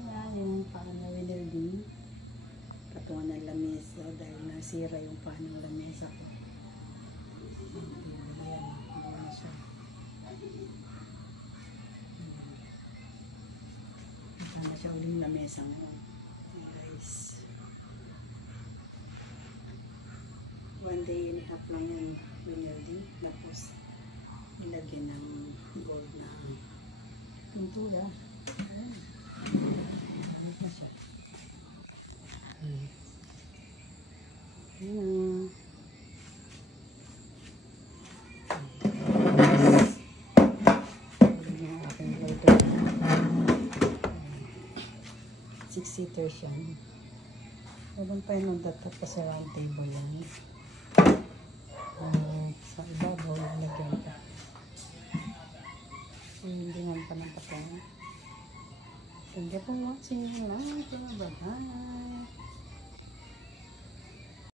Ayan, yung paa na winilding. Patungan ng lamesa dahil nasira yung paa ng lamesa ko. Ayan, hindi na siya. Sana siya uling lamesa ngayon. Ayan guys. 1 day and a half lang yung winilding. Tapos nilagyan ng gold na pintura. Ayan. Ano pa siya? Ayan. Ayan yung aking loader. 6-seater siya. Meron pa yun tapos sa round table lang. Sa ibabaw nalagyan pa. Hindi naman pa ng patong. Thank you for watching. Bye.